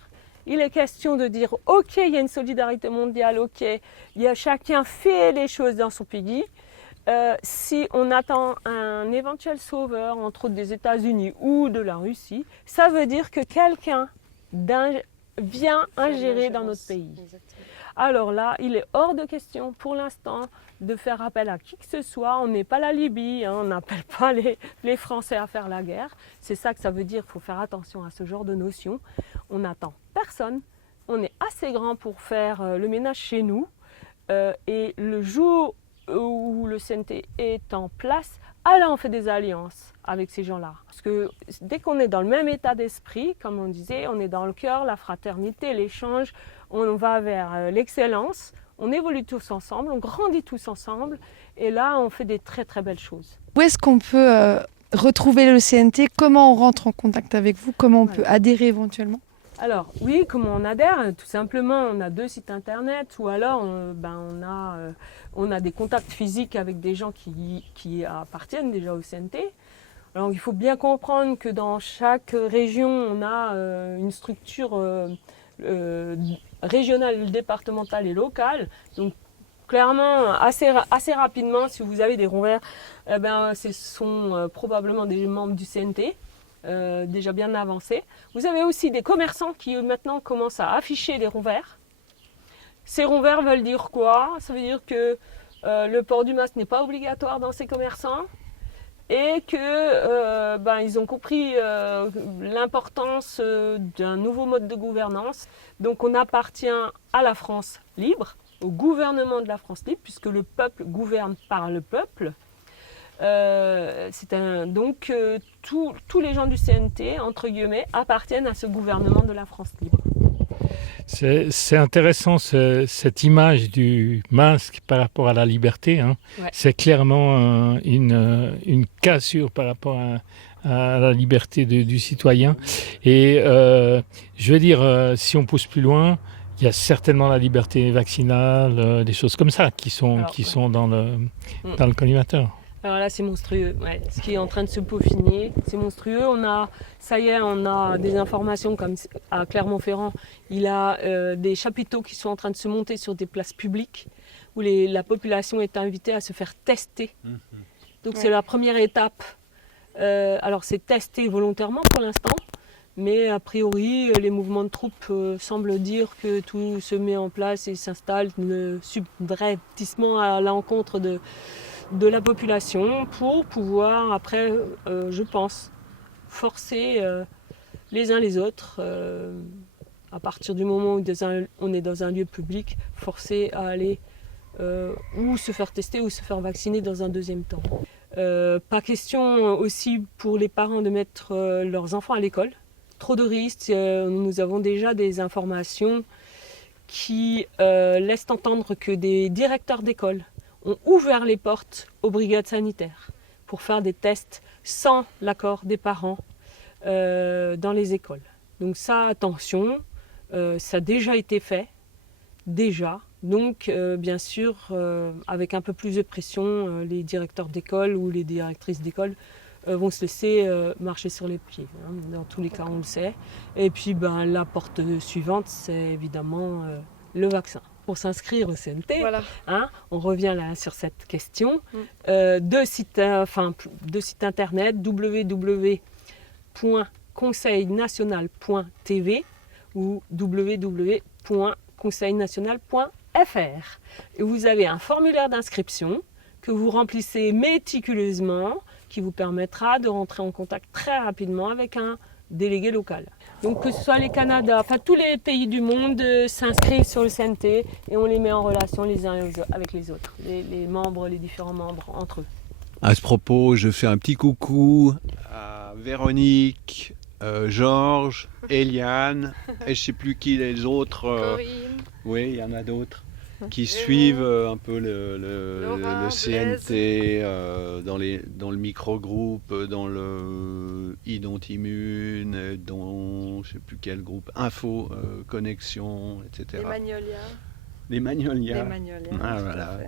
Il est question de dire ok, il y a une solidarité mondiale, ok, il y a chacun fait les choses dans son pays. Si on attend un éventuel sauveur, entre autres des États-Unis ou de la Russie, ça veut dire que quelqu'un vient ingérer dans notre pays. Alors là, il est hors de question pour l'instant de faire appel à qui que ce soit. On n'est pas la Libye, hein, on n'appelle pas les Français à faire la guerre. C'est ça que ça veut dire, il faut faire attention à ce genre de notion. On n'attend personne, on est assez grand pour faire le ménage chez nous. Et le jour où le CNT est en place, alors on fait des alliances avec ces gens-là. Parce que dès qu'on est dans le même état d'esprit, comme on disait, on est dans le cœur, la fraternité, l'échange, on va vers l'excellence, on évolue tous ensemble, on grandit tous ensemble, et là on fait des très très belles choses. Où est-ce qu'on peut retrouver le CNT? Comment on rentre en contact avec vous? Comment on peut adhérer éventuellement? Alors oui, comment on adhère? Tout simplement, on a 2 sites internet ou alors on a des contacts physiques avec des gens qui appartiennent déjà au CNT. Alors il faut bien comprendre que dans chaque région, on a une structure régionale, départementale et locale. Donc clairement, assez rapidement, si vous avez des ronds verts, ce sont probablement des membres du CNT. Déjà bien avancé. Vous avez aussi des commerçants qui maintenant commencent à afficher des ronds verts. Ces ronds verts veulent dire quoi? Ça veut dire que le port du masque n'est pas obligatoire dans ces commerçants et que ils ont compris l'importance d'un nouveau mode de gouvernance. Donc on appartient à la France libre, au gouvernement de la France libre, puisque le peuple gouverne par le peuple. Donc tous les gens du CNT, entre guillemets, appartiennent à ce gouvernement de la France libre. C'est intéressant cette image du masque par rapport à la liberté. Hein. Ouais. C'est clairement une cassure par rapport à la liberté du citoyen. Et je veux dire, si on pousse plus loin, il y a certainement la liberté vaccinale, des choses comme ça qui sont dans le collimateur. Alors là, c'est monstrueux. Ouais. Ce qui est en train de se peaufiner, c'est monstrueux. On a des informations comme à Clermont-Ferrand. Il y a des chapiteaux qui sont en train de se monter sur des places publiques où la population est invitée à se faire tester. Donc c'est la première étape. Alors c'est testé volontairement pour l'instant, mais a priori, les mouvements de troupes semblent dire que tout se met en place et s'installe subrepticement à l'encontre de la population pour pouvoir après, je pense, forcer les uns les autres, à partir du moment où on est dans un lieu public, forcer à aller ou se faire tester ou se faire vacciner dans un deuxième temps. Pas question aussi pour les parents de mettre leurs enfants à l'école. Trop de risques, nous avons déjà des informations qui laissent entendre que des directeurs d'école ont ouvert les portes aux brigades sanitaires pour faire des tests sans l'accord des parents dans les écoles. Donc ça, attention, ça a déjà été fait, Donc, bien sûr, avec un peu plus de pression, les directeurs d'école ou les directrices d'école vont se laisser marcher sur les pieds. Hein. Dans tous les cas, on le sait. Et puis, la porte suivante, c'est évidemment le vaccin. Pour s'inscrire au CNT, Voilà. Hein, on revient là sur cette question. Deux sites internet, www.conseilnational.tv ou www.conseilnational.fr. Et vous avez un formulaire d'inscription que vous remplissez méticuleusement, qui vous permettra de rentrer en contact très rapidement avec un délégué local. Donc que ce soit les Canada, tous les pays du monde s'inscrivent sur le CNT et on les met en relation les uns avec les autres, les différents membres entre eux. À ce propos, je fais un petit coucou à Véronique, Georges, Eliane, et je ne sais plus qui les autres. Corinne. Oui, il y en a d'autres qui suivent un peu le CNT dans le microgroupe, dans le Identimmune, dans je ne sais plus quel groupe, Info, Connexion, etc. Les Magnolias. Ah, voilà.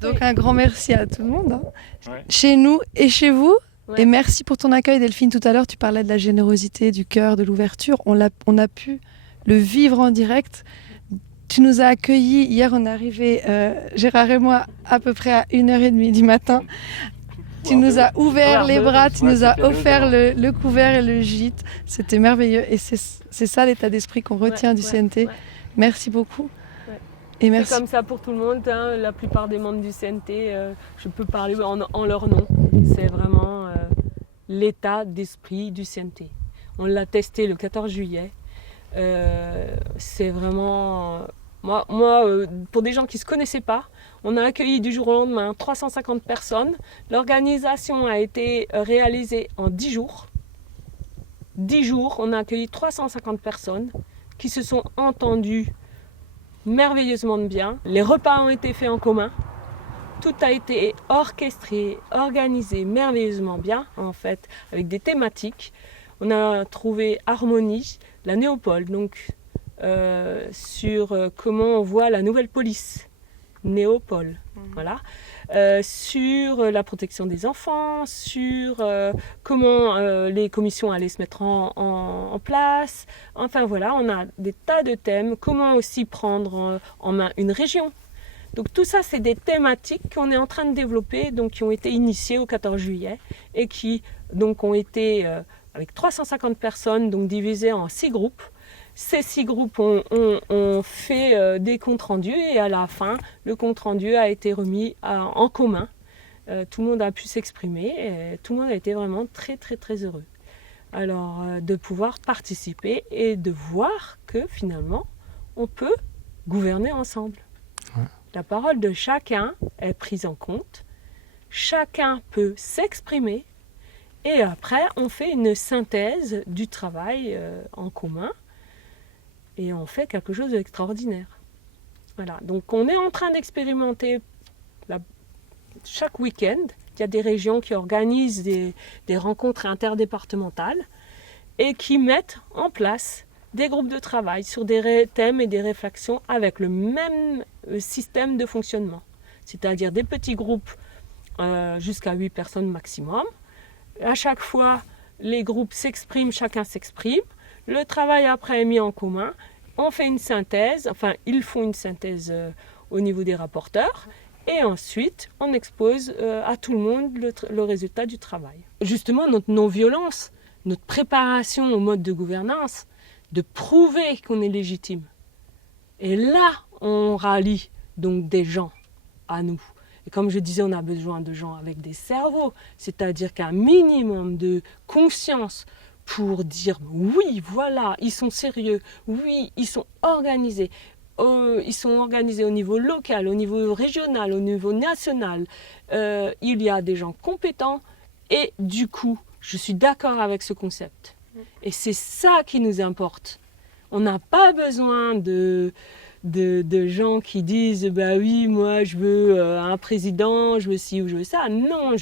Donc un grand merci à tout le monde, hein. Chez nous et chez vous. Ouais. Et merci pour ton accueil, Delphine. Tout à l'heure, tu parlais de la générosité, du cœur, de l'ouverture. On a pu le vivre en direct. Tu nous as accueillis. Hier, on est arrivé, Gérard et moi, à peu près à 1h30 du matin. Tu nous as ouvert les bras, tu nous as offert le couvert et le gîte. C'était merveilleux. Et c'est ça l'état d'esprit qu'on retient du CNT. Merci beaucoup. Et merci. C'est comme ça pour tout le monde. Hein. La plupart des membres du CNT, je peux parler en leur nom. C'est vraiment l'état d'esprit du CNT. On l'a testé le 14 juillet. C'est vraiment... Moi, pour des gens qui ne se connaissaient pas, on a accueilli du jour au lendemain 350 personnes. L'organisation a été réalisée en 10 jours. 10 jours, on a accueilli 350 personnes qui se sont entendues merveilleusement bien. Les repas ont été faits en commun. Tout a été orchestré, organisé merveilleusement bien, en fait, avec des thématiques. On a trouvé Harmonie, la Néopole, donc sur comment on voit la nouvelle police, Néopole, voilà. Sur la protection des enfants, sur comment les commissions allaient se mettre en place. Enfin voilà, on a des tas de thèmes. Comment aussi prendre en main une région. Donc tout ça, c'est des thématiques qu'on est en train de développer, donc qui ont été initiées au 14 juillet et qui donc ont été avec 350 personnes, donc divisées en 6 groupes. Ces 6 groupes ont fait des comptes rendus et à la fin, le compte rendu a été remis en commun. Tout le monde a pu s'exprimer et tout le monde a été vraiment très très très heureux. Alors de pouvoir participer et de voir que finalement, on peut gouverner ensemble. Ouais. La parole de chacun est prise en compte, chacun peut s'exprimer et après, on fait une synthèse du travail en commun. Et on fait quelque chose d'extraordinaire. Voilà. Donc on est en train d'expérimenter chaque week-end. Il y a des régions qui organisent des rencontres interdépartementales et qui mettent en place des groupes de travail sur des thèmes et des réflexions avec le même système de fonctionnement. C'est-à-dire des petits groupes jusqu'à 8 personnes maximum. À chaque fois, les groupes s'expriment, chacun s'exprime. Le travail après est mis en commun, on fait une synthèse, enfin ils font une synthèse au niveau des rapporteurs et ensuite on expose à tout le monde le résultat du travail. Justement notre non-violence, notre préparation au mode de gouvernance, de prouver qu'on est légitime. Et là on rallie donc des gens à nous. Et comme je disais, on a besoin de gens avec des cerveaux, c'est-à-dire qu'un minimum de conscience pour dire oui, voilà, ils sont sérieux, oui, ils sont organisés. Ils sont organisés au niveau local, au niveau régional, au niveau national. Il y a des gens compétents et du coup, je suis d'accord avec ce concept. Et c'est ça qui nous importe. On n'a pas besoin de gens qui disent bah oui, moi je veux un président, je veux ci ou je veux ça. Non,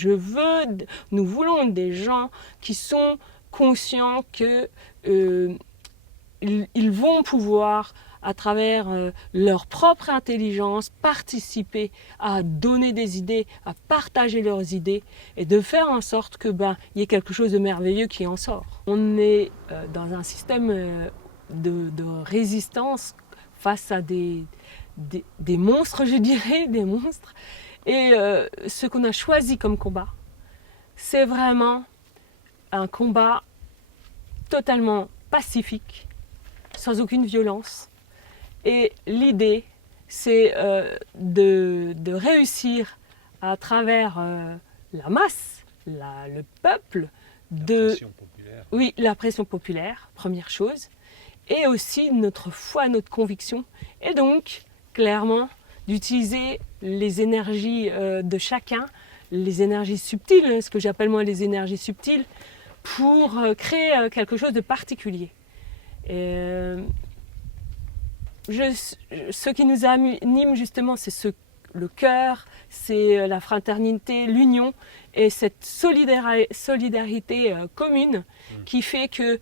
nous voulons des gens qui sont conscients qu'ils vont pouvoir à travers leur propre intelligence, participer à donner des idées, à partager leurs idées et de faire en sorte que y ait quelque chose de merveilleux qui en sort. On est dans un système de résistance face à des monstres, je dirais, des monstres. Et ce qu'on a choisi comme combat, c'est vraiment un combat totalement pacifique, sans aucune violence. Et l'idée, c'est de réussir à travers la masse, le peuple, la pression populaire, première chose, et aussi notre foi, notre conviction, et donc, clairement, d'utiliser les énergies de chacun, les énergies subtiles, ce que j'appelle moi les énergies subtiles, pour créer quelque chose de particulier. Et, ce qui nous anime justement, c'est le cœur, c'est la fraternité, l'union et cette solidarité commune qui fait que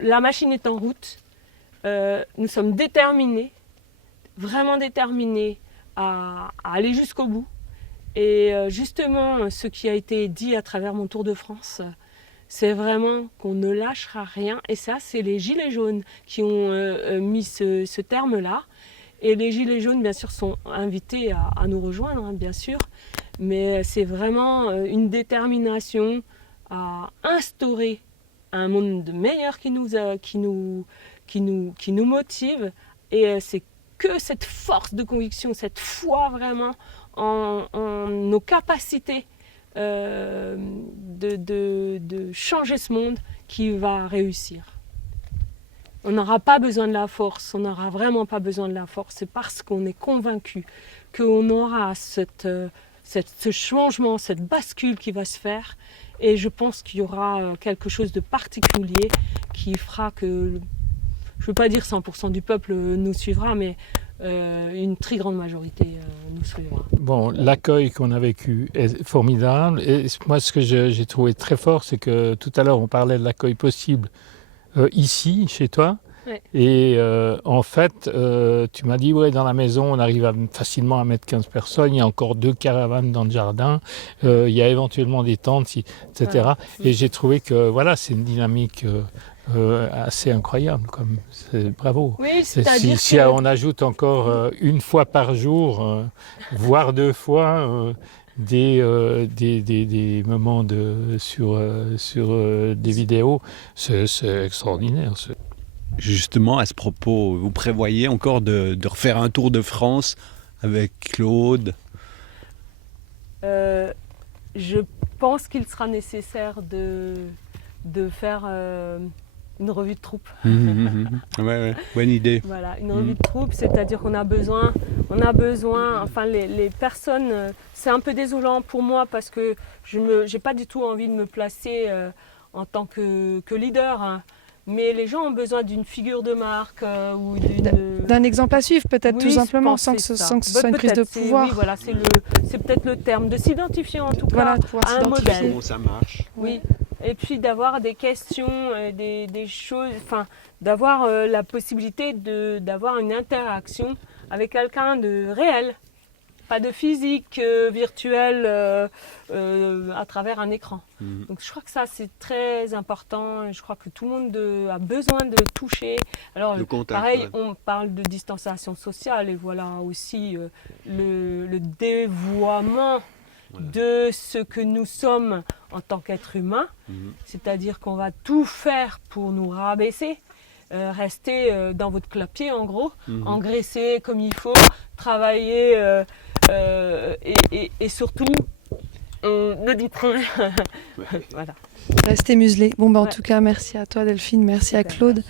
la machine est en route. Nous sommes déterminés, vraiment déterminés à aller jusqu'au bout. Et justement, ce qui a été dit à travers mon Tour de France, c'est vraiment qu'on ne lâchera rien. Et ça, c'est les Gilets jaunes qui ont mis ce terme-là. Et les Gilets jaunes, bien sûr, sont invités à nous rejoindre, bien sûr. Mais c'est vraiment une détermination à instaurer un monde meilleur qui nous motive. Et c'est que cette force de conviction, cette foi vraiment en nos capacités de changer ce monde qui va réussir. On n'aura pas besoin de la force, on n'aura vraiment pas besoin de la force. C'est parce qu'on est convaincu qu'on aura ce changement, cette bascule qui va se faire. Et je pense qu'il y aura quelque chose de particulier qui fera que, je ne veux pas dire 100% du peuple nous suivra, mais une très grande majorité nous suivra. Bon, l'accueil qu'on a vécu est formidable. Et moi, ce que j'ai trouvé très fort, c'est que tout à l'heure, on parlait de l'accueil possible ici, chez toi. Ouais. Et en fait, tu m'as dit, dans la maison, on arrive facilement à mettre 15 personnes. Il y a encore 2 caravanes dans le jardin. Il y a éventuellement des tentes, etc. Voilà. Et j'ai trouvé que c'est une dynamique assez incroyable. Bravo. Oui, si on ajoute encore une fois par jour, voire 2 fois, des moments sur des vidéos, c'est extraordinaire. Justement, à ce propos, vous prévoyez encore de refaire un Tour de France avec Claude? Je pense qu'il sera nécessaire de faire une revue de troupe. Ouais, bonne idée. Voilà, une revue de troupe, c'est-à-dire qu'on a besoin, enfin les personnes, c'est un peu désolant pour moi parce que je n'ai pas du tout envie de me placer en tant que leader, hein. Mais les gens ont besoin d'une figure de marque ou d'un exemple à suivre, peut-être, tout simplement, sans que ce soit une prise de pouvoir. Oui, voilà, c'est peut-être le terme, de s'identifier en tout cas à un modèle. Comment ça marche. Oui, et puis d'avoir des questions, des choses, enfin, d'avoir la possibilité d'avoir une interaction avec quelqu'un de réel, pas de physique virtuel à travers un écran. Donc je crois que ça c'est très important, je crois que tout le monde a besoin de toucher. Alors pareil, on parle de distanciation sociale et voilà aussi le dévoiement de ce que nous sommes en tant qu'êtres humains, c'est-à-dire qu'on va tout faire pour nous rabaisser, rester dans votre clapier en gros, engraisser comme il faut, travailler et surtout ne dites rien. Voilà. Restez muselé. Bon, en tout cas, merci à toi Delphine, merci à Claude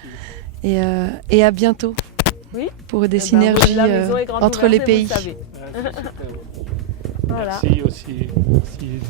et à bientôt pour des synergies entre les pays. Voilà. Merci aussi. Merci.